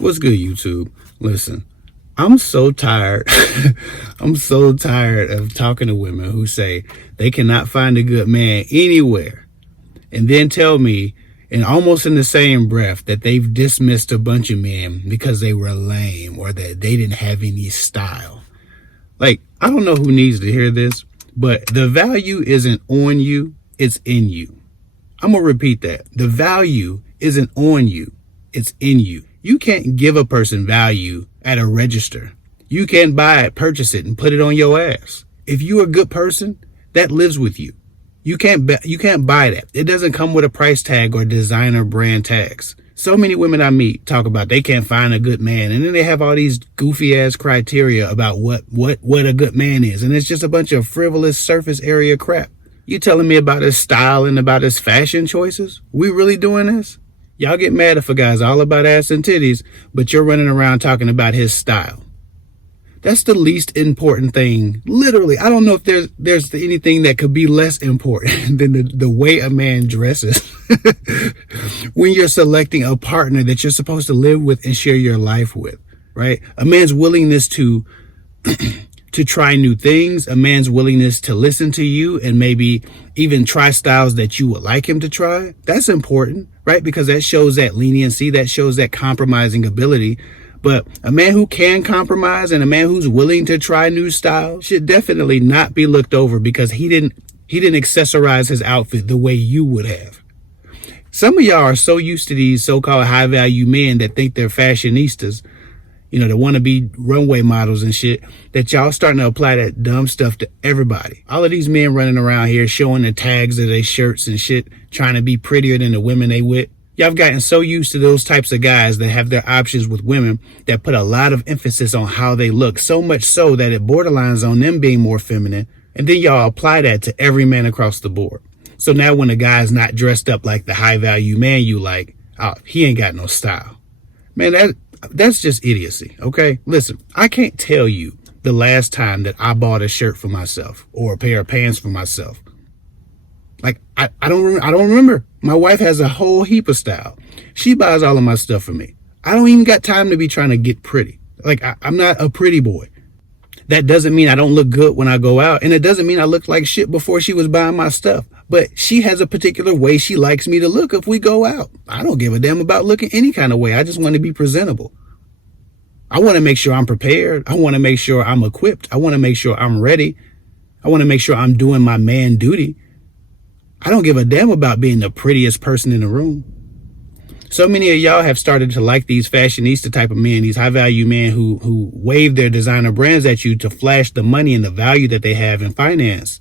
What's good, YouTube? Listen, I'm so tired. I'm so tired of talking to women who say they cannot find a good man anywhere and then tell me, and almost in the same breath, that they've dismissed a bunch of men because they were lame or that they didn't have any style. Like, I don't know who needs to hear this, but the value isn't on you, it's in you. I'm going to repeat that. The value isn't on you, it's in you. You can't give a person value at a register. You can't buy it, purchase it, and put it on your ass. If you're a good person, that lives with you. You can't buy that. It doesn't come with a price tag or designer brand tags. So many women I meet talk about they can't find a good man, and then they have all these goofy ass criteria about what a good man is, and it's just a bunch of frivolous surface area crap. You telling me about his style and about his fashion choices? We really doing this? Y'all get mad if a guy's all about ass and titties, but you're running around talking about his style. That's the least important thing. Literally, I don't know if there's anything that could be less important than the way a man dresses when you're selecting a partner that you're supposed to live with and share your life with, right? A man's willingness to try new things, a man's willingness to listen to you and maybe even try styles that you would like him to try. That's important, right? Because that shows that leniency, that shows that compromising ability. But a man who can compromise and a man who's willing to try new styles should definitely not be looked over because he didn't accessorize his outfit the way you would have. Some of y'all are so used to these so-called high value men that think they're fashionistas, that want to be runway models and shit, that y'all starting to apply that dumb stuff to everybody. All of these men running around here showing the tags of their shirts and shit, trying to be prettier than the women they with. Y'all have gotten so used to those types of guys that have their options with women that put a lot of emphasis on how they look, so much so that it borderlines on them being more feminine. And then y'all apply that to every man across the board. So now when a guy's not dressed up like the high value man you like, oh, he ain't got no style. Man, that's just idiocy, okay? Listen, I can't tell you the last time that I bought a shirt for myself or a pair of pants for myself. Like, I don't remember. My wife has a whole heap of style. She buys all of my stuff for me. I don't even got time to be trying to get pretty. Like, I'm not a pretty boy. That doesn't mean I don't look good when I go out. And it doesn't mean I looked like shit before she was buying my stuff. But she has a particular way she likes me to look if we go out. I don't give a damn about looking any kind of way. I just want to be presentable. I want to make sure I'm prepared. I want to make sure I'm equipped. I want to make sure I'm ready. I want to make sure I'm doing my man duty. I don't give a damn about being the prettiest person in the room. So many of y'all have started to like these fashionista type of men, these high value men who wave their designer brands at you to flash the money and the value that they have in finance.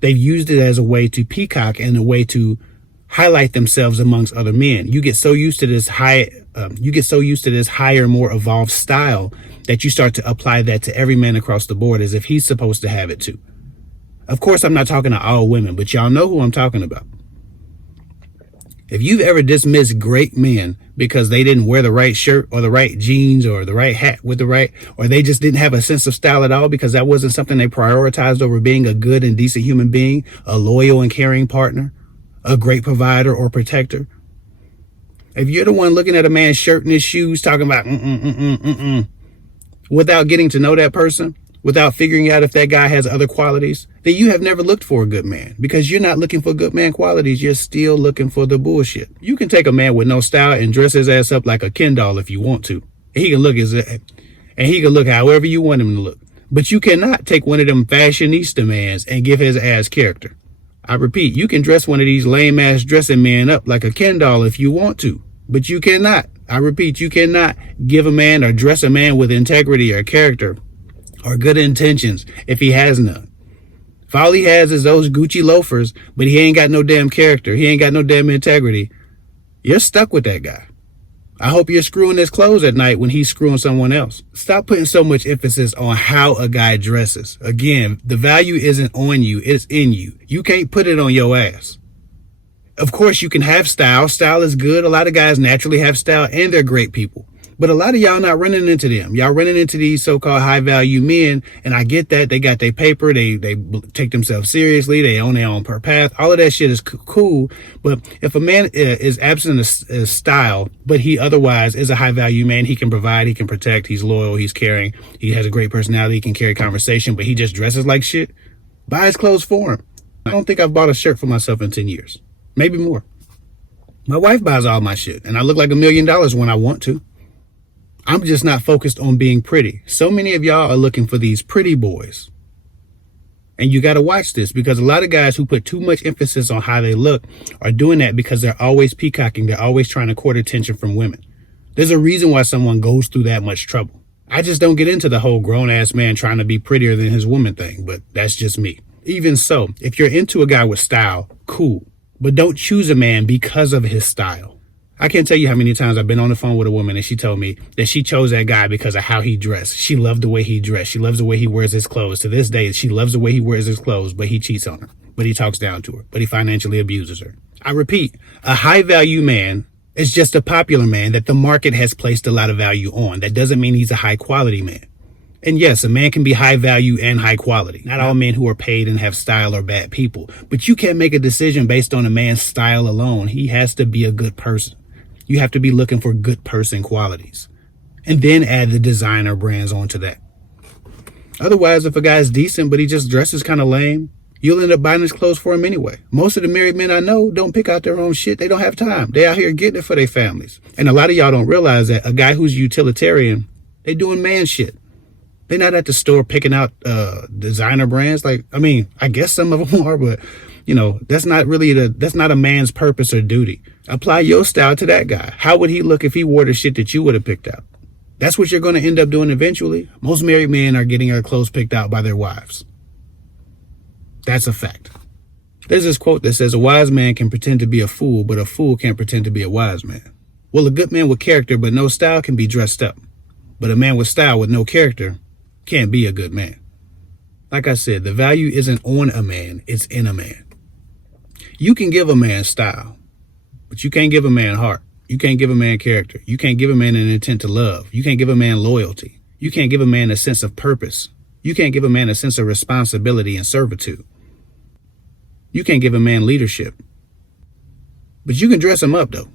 They've used it as a way to peacock and a way to highlight themselves amongst other men. You get so used to this higher, more evolved style that you start to apply that to every man across the board as if he's supposed to have it too. Of course, I'm not talking to all women, but y'all know who I'm talking about. If you've ever dismissed great men because they didn't wear the right shirt or the right jeans or the right hat with or they just didn't have a sense of style at all because that wasn't something they prioritized over being a good and decent human being, a loyal and caring partner, a great provider or protector. If you're the one looking at a man's shirt and his shoes talking about without getting to know that person, without figuring out if that guy has other qualities, then you have never looked for a good man because you're not looking for good man qualities. You're still looking for the bullshit. You can take a man with no style and dress his ass up like a Ken doll if you want to. He can look however you want him to look. But you cannot take one of them fashionista mans and give his ass character. I repeat, you can dress one of these lame ass dressing men up like a Ken doll if you want to, but you cannot. I repeat, you cannot give a man or dress a man with integrity or character or good intentions if he has none. If all he has is those Gucci loafers, but he ain't got no damn character, he ain't got no damn integrity, you're stuck with that guy. I hope you're screwing his clothes at night when he's screwing someone else. Stop putting so much emphasis on how a guy dresses. Again, the value isn't on you, it's in you. You can't put it on your ass. Of course, you can have style. Style is good. A lot of guys naturally have style and they're great people. But a lot of y'all not running into them. Y'all running into these so-called high-value men, and I get that. They got their paper. They take themselves seriously. They own their own path. All of that shit is cool. But if a man is absent of style, but he otherwise is a high-value man, he can provide, he can protect, he's loyal, he's caring, he has a great personality, he can carry conversation, but he just dresses like shit, buy his clothes for him. I don't think I've bought a shirt for myself in 10 years. Maybe more. My wife buys all my shit, and I look like $1 million when I want to. I'm just not focused on being pretty. So many of y'all are looking for these pretty boys. And you got to watch this, because a lot of guys who put too much emphasis on how they look are doing that because they're always peacocking. They're always trying to court attention from women. There's a reason why someone goes through that much trouble. I just don't get into the whole grown-ass man trying to be prettier than his woman thing, but that's just me. Even so, if you're into a guy with style, cool. But don't choose a man because of his style. I can't tell you how many times I've been on the phone with a woman and she told me that she chose that guy because of how he dressed. She loved the way he dressed. She loves the way he wears his clothes. To this day, she loves the way he wears his clothes, but he cheats on her, but he talks down to her, but he financially abuses her. I repeat, a high value man is just a popular man that the market has placed a lot of value on. That doesn't mean he's a high quality man. And yes, a man can be high value and high quality. Not all men who are paid and have style are bad people, but you can't make a decision based on a man's style alone. He has to be a good person. You have to be looking for good person qualities and then add the designer brands onto that. Otherwise, if a guy's decent, but he just dresses kind of lame, you'll end up buying his clothes for him anyway. Most of the married men I know don't pick out their own shit. They don't have time. They out here getting it for their families. And a lot of y'all don't realize that a guy who's utilitarian, they doing man shit. They're not at the store picking out designer brands. Like, I mean, I guess some of them are, but you know, that's not a man's purpose or duty. Apply your style to that guy. How would he look if he wore the shit that you would have picked out? That's what you're going to end up doing eventually. Most married men are getting their clothes picked out by their wives. That's a fact. There's this quote that says, a wise man can pretend to be a fool, but a fool can't pretend to be a wise man. Well, a good man with character but no style can be dressed up. But a man with style with no character can't be a good man. Like I said, the value isn't on a man, it's in a man. You can give a man style, but you can't give a man heart. You can't give a man character. You can't give a man an intent to love. You can't give a man loyalty. You can't give a man a sense of purpose. You can't give a man a sense of responsibility and servitude. You can't give a man leadership. But you can dress him up, though.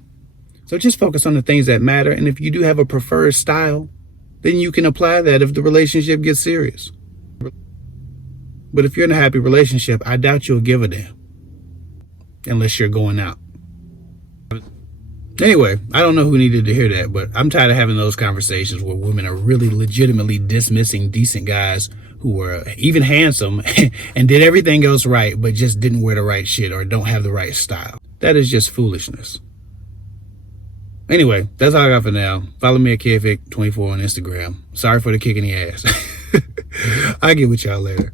So just focus on the things that matter. And if you do have a preferred style, then you can apply that if the relationship gets serious. But if you're in a happy relationship, I doubt you'll give a damn. Unless you're going out. Anyway, I don't know who needed to hear that, but I'm tired of having those conversations where women are really legitimately dismissing decent guys who were even handsome and did everything else right, but just didn't wear the right shit or don't have the right style. That is just foolishness. Anyway, that's all I got for now. Follow me at KFIC24 on Instagram. Sorry for the kick in the ass. I'll get with y'all later.